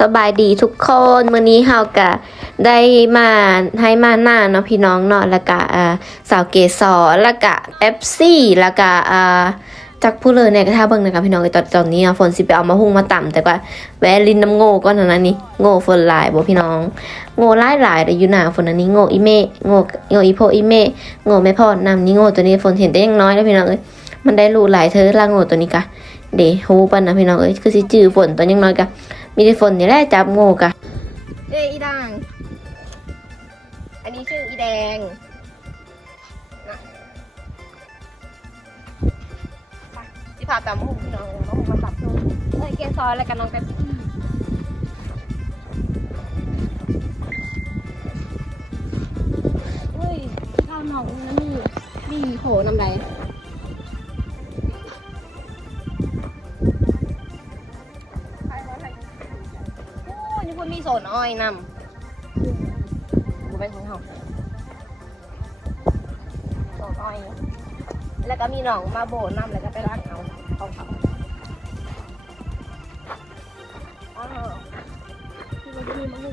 สบายดีทุกคนมื้อนี้เฮาก็ได้มาให้มาหน้าเนาะพี่น้องเนาะแล้วก็อ่าสาวเกสรแล้วก็เป๊ปซี่แล้วก็อ่าจักผู้เลยเนี่ยก็ถ้าเบิ่งนะคะพี่น้องไอ้ตอนตอนนี้ฝนสิไปเอามาหุงมาต่ำแต่ว่าแวะลินน้ำโง่ก่อนนะนี่โง่ฝนหลายบ่พี่น้อง โง่หลายหลายแต่อยู่หน้าฝนอันนี้โง่อีเมโง่โง่อีโพอีเมโง่ไม่พอนำนี่โง่ตัวนี้ฝนเห็นได้ยังน้อยแล้วพี่น้องเอ้ยมันได้รู้หลายเธอล่างโง่ตัวนี้กะเดฮูปันนะพี่น้องเอ้ยคือสิจื้อฝนตอนยังน้อยกะ มีแต่ฝนนี่แหละจับงูกะเอ้ยอีดังอันนี้ชื่ออีแดงนะไปที่พาตามมาหุงพี่น้องมาหุงมาตับดูเอ้ยเกซอยแล้วกันน้องเป็นเฮ้ยข้าวหนองนั่นนี่นี่โหน้ำไรโโซนอ้อยนำกูไปของเขาสองอ้อย แล้วก็มีหนองมาโบนน้ำแล้วก็ไปรักเอาของเขาอ้าวที่มันมีมาหนึ่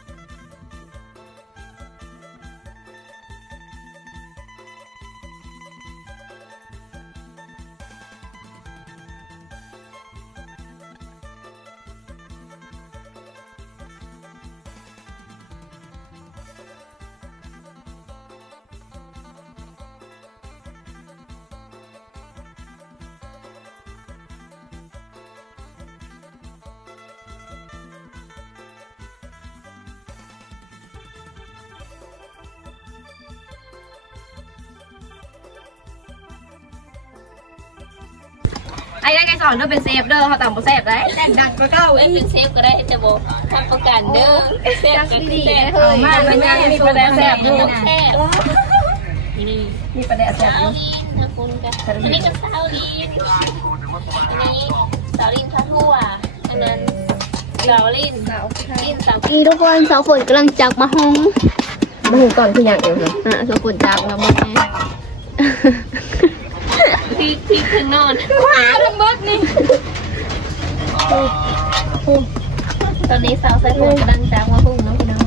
ไอ้ยังไงสอนด้วยเป็นเซฟเด้อเขาต่ำโปรเซฟได้แต่งดังก็เก้าเอ้ยเป็นเซฟก็ได้จะบอกทำประกันเด้อเซฟก็คือเซฟเฮ้ยมามันยังมีประเด็นแสบอยู่แค่นี่มีประเด็นแสสาบอยู่วลินนะคุณกันอันนี้ก็สาวลินอันนี้สาวลินทัทั่วอันนั้นสาวลินสาวลินสาวนี่ทุกคนสาวฝนกำลังจักมาห้องมาหุงก่อนคืออย่างเดียวเลยอะสาวฝนจักแล้วหมดแน่ พี่พี่คือนอนว้าทั้งหมดนี่ตอนนี้สาวใส่ผมกำลังจักมาพุ่งน้องพี่น้อง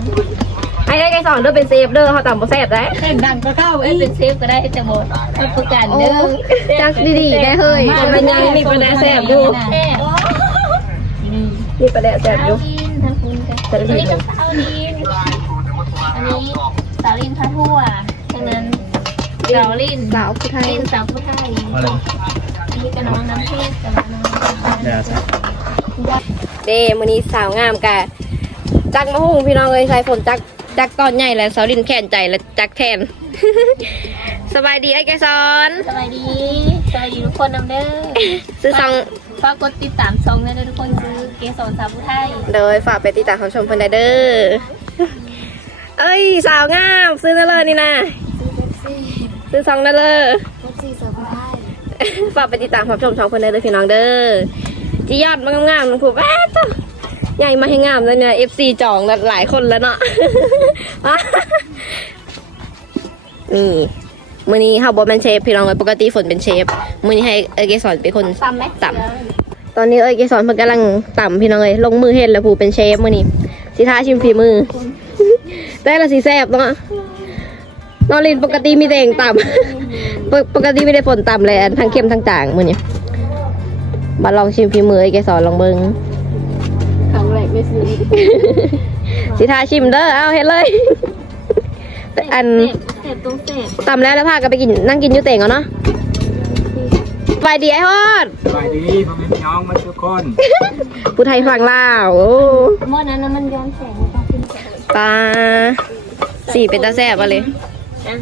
ไอ้ยังไงสอนด้วยเป็นเซฟเด้อเขาต่ำโปรเซฟได้แต่งดังก็เข้าเอ้ยเป็นเซฟก็ได้จะบอกทำประกันเด้อจักดีๆได้เฮ้ยมันยังมีประเด็นแสบอยู่แค่มีประเด็นแสบอยู่ลินทางคุณกันอันนี้ก็สาวลินอันนี้สาวลินทัทั่วฉะนั้น สาวลินสาวผู้ไทยลินสาวผู้ไทยอันนี้ก็น้องน้ำเพชรกับน้องเดี๋ยวจะเด้มื้อนี้สาวงามกะจักมาหุงพี่น้องเอ้ยใส่ฝนจักจักตอนใหญ่แล้วสาวดินแค้นใจแล้วจักแทน สบายดีไอ้แกสอนสวัสดีสวัสดีทุกคนนำเด้อซื้อซองฝากกดติดตามช่องด้วยนะทุกคนคือเกสรสาวผู้ไทยเลยฝากไปติดตามชมเพิ่นได้เด้อเอ้ยสาวงามซื้อนั่นเลยนี่นะ ซื้อซองนั่นเลยฝากไปติดตามรับชมช่องเพิ่นได้เลยพี่น้องเด้อจียอดมันงามๆน้องผู้แป๊ดจ้ะใหญ่มาให้งามเลยเนี่ย FC จองหลายคนแล้วเนาะนี่มื้อนี้เฮาบ่แม่นเชฟพี่น้องเอ้ยปกติฝนเป็นเชฟมื้อนี้ให้เอยเกสรเป็นคนตำไหมตำตอนนี้เอยเกสรเพิ่นกำลังต่ำพี่น้องเอ้ยลงมือเฮ็ดแล้วผู้เป็นเชฟมื้อนี้สิท้าชิมฝีมือได้ละสิแซ่บเนาะ นอรินปกติมีแต่เองต่ำ ปกปกติไม่ได้ฝนต่ำเลยอันทั้งเค็มทั้งจางมื้อนี้มาลองชิมฝีมือเอยเกสรลองเบิ่งครั้งแรกไม่ซื้อสิท้าชิมเด้อเอาเฮ็ดเลย อันเสพตรงเสพต่ำแล้วแล้วพากันไปกินนั่งกินอยูเต่งเอาเนาะไปดีไอ้ฮอดสวัสดีพ่อแม่พี่น้องมาทุกคนผู้ไทยฝั่งลาวโอ้เมื่อนั้นน่ะมันย้อนแสงตาขึ้นแสงปลาสีเป็นตาแซ่บอะเลย อะ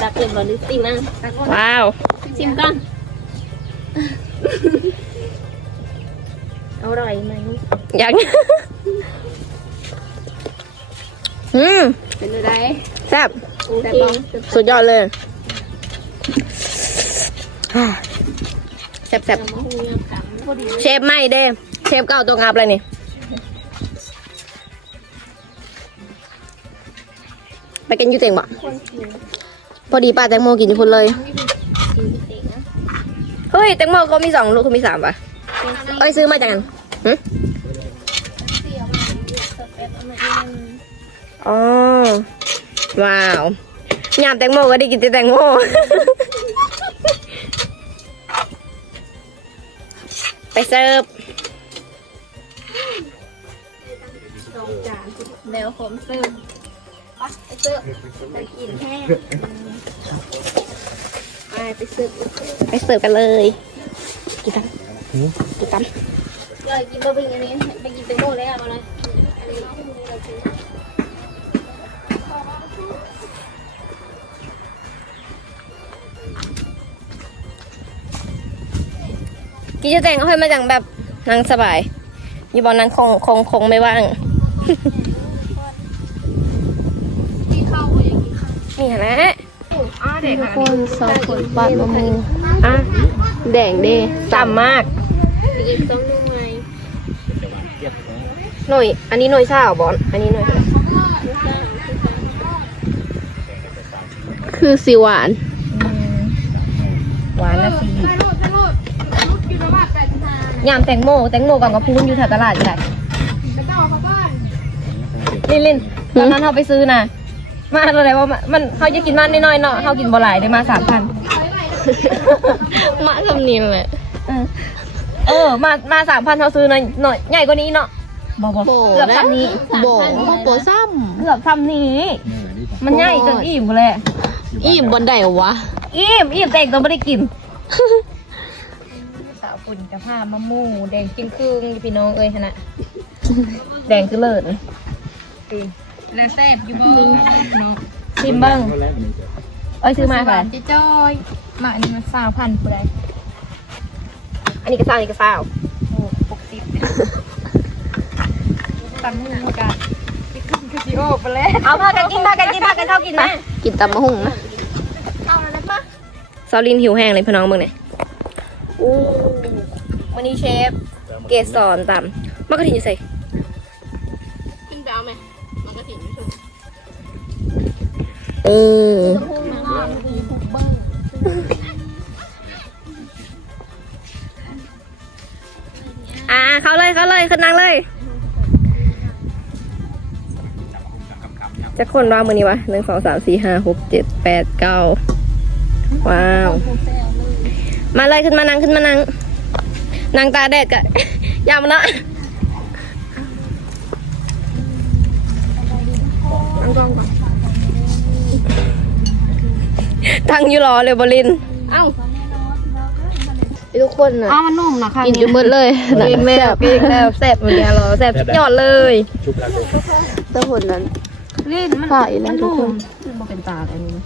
ตักเกินบอลลิสติมั่งว้าว ชิมก่อนอร่อยไหมยัง อืมเป็นอะไรแซ่บโอเคสุดยอดเลยแซ่บแซ่บมะฮูยำขำพอดีเชฟไม่เด้ เชฟก็เอาตัวงับเลยนี่ ไปกินอยูเต่งบ่คนกินพอดีป้าแตงโมกินอยู่พุ่นเลยกินพิเศษนะเฮ้ยแตงโมเขามีสองลูกเขามีสามป่ะเป็นไส้เอาไปซื้อมาจากกันหึเสียวมาสดแบบเอามาเองอ๋อว้าวยามแตงโมก็ได้กินแต่แตงโมไปเสิร์ฟสองจานแล้วผมเสิร์ฟ ไปไปเสิร์ฟไปกินแห้งไปไปเสิร์ฟไปเสิร์ฟกันเลยกินกันกินกันเลยกินบะหมี่อันนี้ไปกินแตงโมเลยอะมาเลยอันนี้เรากินกินจะแต่งเอาให้มาจากแบบนั่งสบาย อยู่บนนั้นคงคงคงไม่ว่าง นข้าวนี่แหละทุกคนสองคนปาดมะม่วงอะแดงเด้ต่ำมากไปกินส้มนุ่มไหมหน่อยอันนี้หน่อยเช้าบอลอันนี้หน่อยคือสีหวานหวานละสิยามแตงโมแตงโมก่อนกับพูนอยู่แถวตลาดอยู่ไหนลินลินตอนนั้นเขาไปซื้อนะ มาอะไรว่ามันมันเขาจะกินมันน้อยๆเนาะเขากินบ่หลายได้มาสามพันมะคำนินแหละเออ มามาสามพันเขาซื้อหน่อยหน่อยใหญ่กว่านี้เนาะบอกบอกโบเกือบทำนี้โบโบซ้เกือบทำนี้ มันใหญ่จนอิ่มเลยำอิ่มบนไดวะอิ่มอิ่มแต่เองต้องไม่ได้กินสาวปุ่นกับผ้ามะม่วงแดงจิ้งครึ่งอยู่พี่น้องเอ้ยขนาดแดงคือเลิศเลย แล้วแซ่บอยู่บ่ชิมเบ้างเอ้ยซื้อมาค่ะจะจ้อยมาอันนี้มันสาวพันผู้ใดอันนี้ก็ซาวอันนี้ก็ซาวโอ้ปกติตำมือกันคือสิโอไปแล้วเอาพากันกินพากันกินพากันเข้ากินนะกินตำมะฮุ่งนะเอาแล้วนะปะซาลินหิวแห้งเลยพี่น้องเบิ่งหน่อยอู้วันนี้เชฟ เกสรตำมะกระถิ่นอยู่ใส่ ออ่าเบิ้งอ่าเข้าเลยเข้าเลยขึ้นนั่งเลย จะคนว่ามือนี้วะหนึ่งสองสามสี่ห้าหกเจ็ดแปดเก้าว้าว มาเลยขึ้นมานั่งขึ้นมานั่งนั่งตาแดดกะยามละนั่งกองก่อน ตั้งอยู่รอเลยบรินเอ้าทุกคนน่ะอ้ามันนุ่มนะค่ะกินจนหมดเลยกินแล้วกินแล้วแซ่บเหมือนกันเหรอแซ่บสุดยอดเลยชุบแล้วลูกทุกคนนั้นเล่นมันฝ่ายแล้วทุกคนมันเป็นตาอันนี้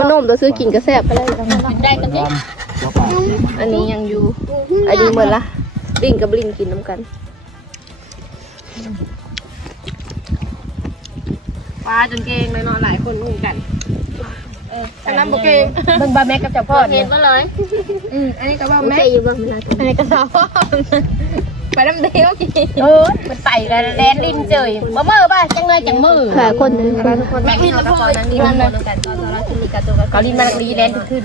มันนมตัวซื้อกินกระแซบไปเลยได้กันดิหัวปลาอันนี้ยังอยู่ อันนี้หมดละลินกับลินกินน้ำกันปลาจนเก่งเลยเนาะหลายคนงูกัน อันนั้นบุกเองเบิ่งบาแม็กกับเจ้าพ่อเห็เนี่ยนมาเลยอืมอันนี้ก็ว่าไม่แม็กใช่อยู่บ้างเวลาตัวอันนี้ก็สาวไปไปน้ำเดียวกินเออมันไต่กันแลนดินเจยบ่มือป่ะจังเลยจังมือค่ะคนนึงแม่พี่เราก็นั่งดีมันกันตอนเราคือมีการตัวเกาหลีมันลีแลนขึ้น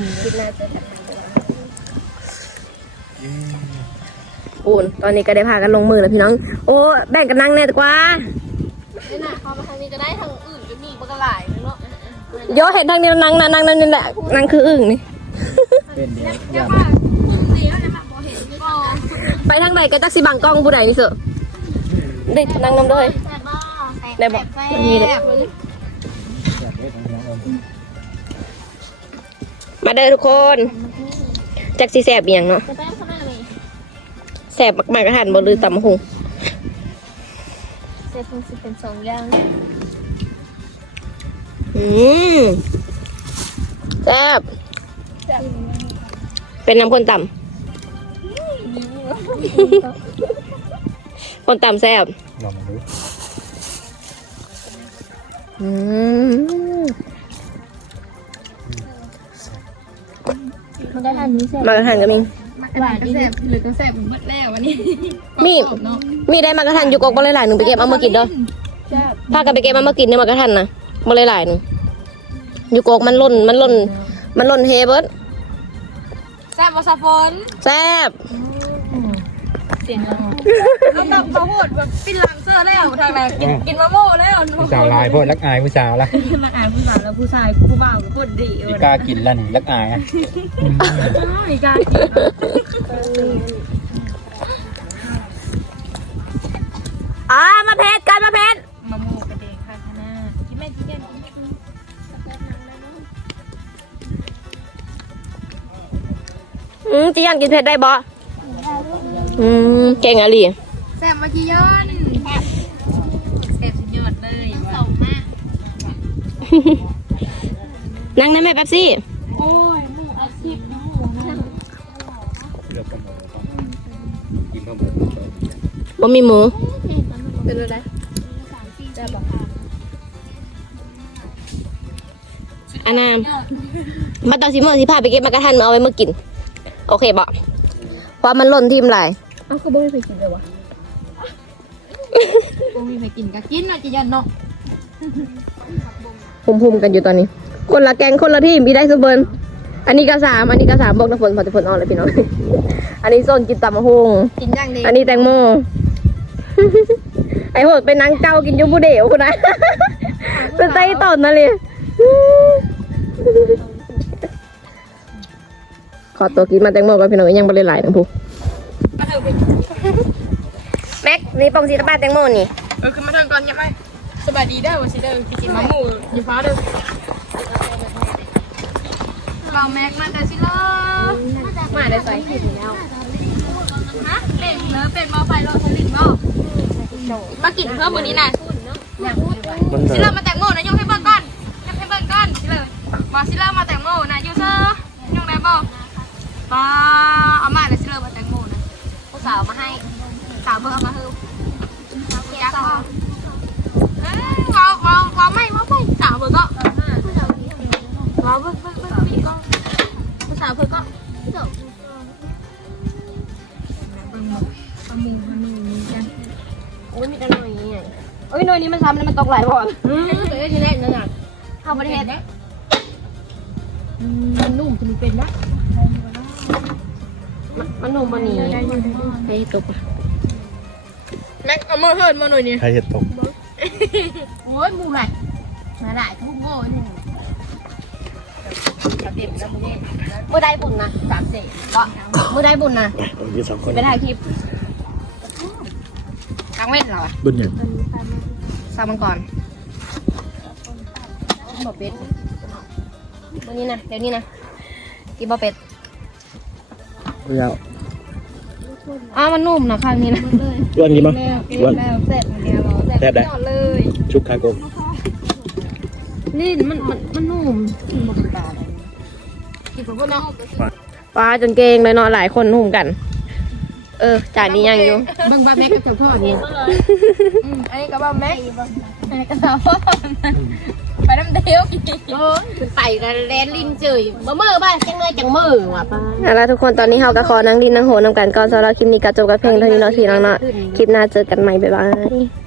อุ่นตอนนี้ก็ได้พากันลงมือแล้วพี่น้อง โอ้แบ่งกันนั่งแน่ดีกว่านี่น่ะพอมาทางนี้ก็ได้ทางอื่นก็มีมันก็หลา ยเนาะเห็นทางนี้นั่งนะนั่งนั่นนี่แหละนั่งคืออึ่งนี่ เป็นเดียวอย่าไปทางไหนก็จักสิบังกล้องผู้ใดนี่เสอะเด็กนั่งนำด้วยได้บอกนี่เด็กอย่าได้ทางน้องเอิญมาเด้อทุกคนจักสิแสบอย่างเนาะแสบมากๆกระทันบ่ลือตำหงเซฟคงสิเป็นสองอย่าง อืมแซ่บเป็นน้ำคนต่ำ คนต่ำแซ่บลองดูอืมมันก็ทันนี้เซฟมากระทันก็มีหวานดีมีมีได้มากระทันอยู่กอกบ่หลายๆหนึ่งไปเก็บเอามากินเด้อพากันไปเก็บเอามากินเนี่ยมากระทันนะ บ่หลายๆหนึ่งอยู่กอกมันล่นมันล่น มันล่นเฮเบิร์ดแซ่บวาซาฟอนแซ่บเสียงเราเอาตับเขาโหดแบบปิ้นหลังเสื้อแล้วทางไหนกินกินมะม่วงแล้วผู้สาวลายพวกรักอายผู้สาวละมาอ่านผู้สาวแล้วผู้ชายผู้บ่าวก็พูดดีเอมีอกล้ากินแล้วนี่รักอายอะมีการกินอ่ามาเพชรกันมาเพ อืมจียันกินเผ็ดได้บ่อืมเก่งอะลีแซ่บมาจียอนแซ่บสุดยอดเลยสองมากนั่งนะแม่แป๊บซี่โอ้ยหมูอาชีพน้องหมูนะเลือกกันหมดกินข้าวหมูบ่มีหมูเป็นอะไรอันนามมาตอนสิเมื่อสิพาไปเก็บมากระทันมาเอาไว้มากิน โอเคบ่เพราะมันหล่นทิมหลายเอ้าเขาไม่ไปกินเลยวะกูมีไปกินก็กินนะจียอนเนาะพุ่มๆกันอยู่ตอนนี้ คนละแกงคนละทีมพี่ได้สมเบิร์นอันนี้ก็สามอันนี้ก็สามบอกน้ำฝนพอจะฝนออกเลยพี่น้อง อันนี้โซนกินตำมะฮงกินย่างเดีอันนี้แตงโม ไอโหดเป็นนางเจ้ากินยูบูเดวคุณนะเป็นไตตอนนั่นเลย ขอตัวกินมาแตงโมกับพี่น้องยังบริหลายนะพูแม็กนี่ปองสีตะบ้านแตงโมนี่เออขึ้นมาเทิงก่อนยังไงสบายดีเด้อวันสิเด้อไปกินมะม่วงอยู่ฟ้าเด้อเราแม็กมาแต่สิเลอมาได้ใส่ฮะเล่นเลิฟเป็นมอไฟรถสลิงเนาะมากินเพิ่มมื้อนี้น่ะมันสิเลอมาแต่งโมนะยกให้เบิ่งก่อนยกให้เบิ่งก่อนสิเลอมาสิเลอมาแต่งโมนะยูเซอร์ยกได้บ่ ป้าเอามาเลยสิเลอมาแตงโมนะผู้สาวมาให้สาวเบิ่งเอามาให้ยักษ์บ่เอ้ยว้าวว้าวว้าวไม่ว้าวไม่สาวเบิ่งก็ว้าวเบิ่งเบิ่งเบิ่งพี่ก็ผู้สาวเบิ่งก็โอ้ยมีแต่หน่อยนี่โอ้ยหน่อยนี้มันซ้ำแล้วมันตกหลายบ่อนเอ้ยทีแรกนั่นน่ะเข้าประเทศนี่ยมันนุ่มจะมีเป็นนะ มันหนุ่มบนนี้ไปตกแม็กเอามือเฮิร์นมาหน่อยนี่ใครเห็ดตกโอ้ยหมูไหลมาหลายทุกโง่นี่มือได้บุญนะสามเศษก็มือได้บุญนะมีสองคนไปถ่ายคลิปกลางเว้นเหรอวะบุญอย่างซามังกรบอเป็ดวันนี้นะเดี๋ยวนี้นะกินบอเป็ด ไม่เอาอ้าวมันนุ่มนะข้างนี้นะอ้วนกี่มั้งแล้วกินอ้วนแล้วแซ่บอย่างเดียวเหรอแซ่บได้ยอดเลยชุกคากงนี่มันมันมันนุ่มกินหมดตาเลยกินผมก็เนาะปลาจนเกงเลยเนาะหลายคนนุ่มกัน เออจานนี้ยังอยู่บางบาแม็กกับเจ้าพ่อนี่อืมอันนี้ก็บาแม็กกระสาว ไปน้ำเดียวกินโอ้ยไปกันแลนลินเจยบ่มือบ้านจังเลยจังมือว่ะป้าเอาล่ะทุกคนตอนนี้เฮาก็ขอนั่งดินนั่งโหนำกันก่อนสำหรับคลิปนี้ก็จบกับเพลงเท่านี้เนาะพี่น้องเนาะคลิปหน้าเจอกันใหม่บ๊ายบาย